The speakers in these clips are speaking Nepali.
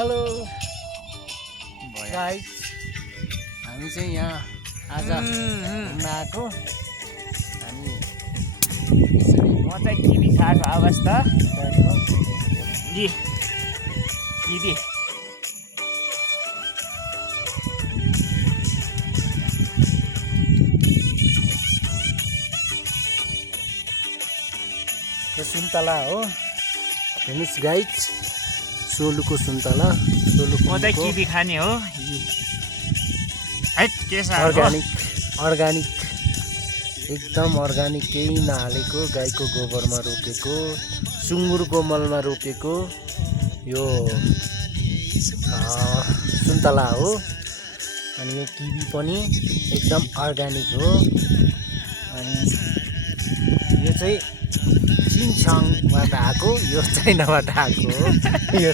हेलो गाइस, हामी चाहिँ यहाँ आज घुम्न आएको। हामी म चाहिँ किबी खाएको अवस्था जी किबी यो सुन्तला हो। हेर्नुहोस् गाइस, सोलुको सुन्तला, सोलुको म चाहिँ किबी खाने हो। हैट के अर्ग्यानिक एकदम अर्ग्यानिक, केही नहालेको, गाईको गोबरमा रोपेको, सुँगुरको मलमा रोपेको यो सुन्तला हो। अनि यो किबी पनि एकदम अर्ग्यानिक हो। अनि यो चाहिँ चिङछाङबाट आएको, यो चाइनाबाट आएको हो। यो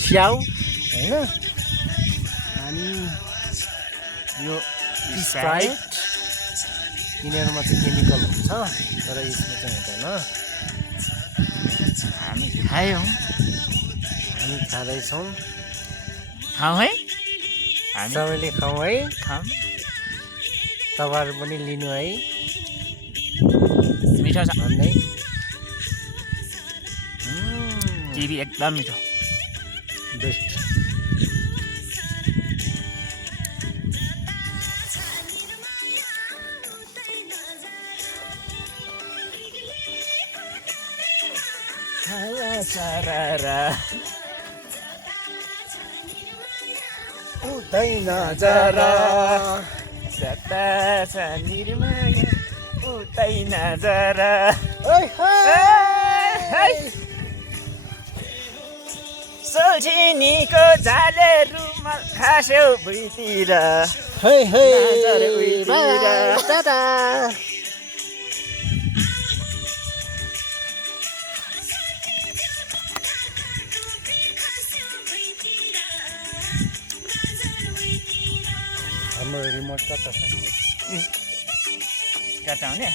स्याउ होइन। अनि यो स्प्राइट, यिनीहरूमा चाहिँ केमिकल हुन्छ, तर यसमा चाहिँ हुँदैन। हामी खायौँ, हामी खाँदैछौँ, खाउँ है, हामी सबैले खाउँ है। खाउँ। तपाईँहरू पनि लिनु है मिठो छ भन्दै। किबी एकदम मिठो। बेस्ट। उतै नजरा सतासा निर्माया उतै नजरा। सोल्छिनीको झाले रुमाल खास्यौ भुइँतिर नजर उहीँतिर। टाटा। हाम्रो रिमोट कता छ? कता हुने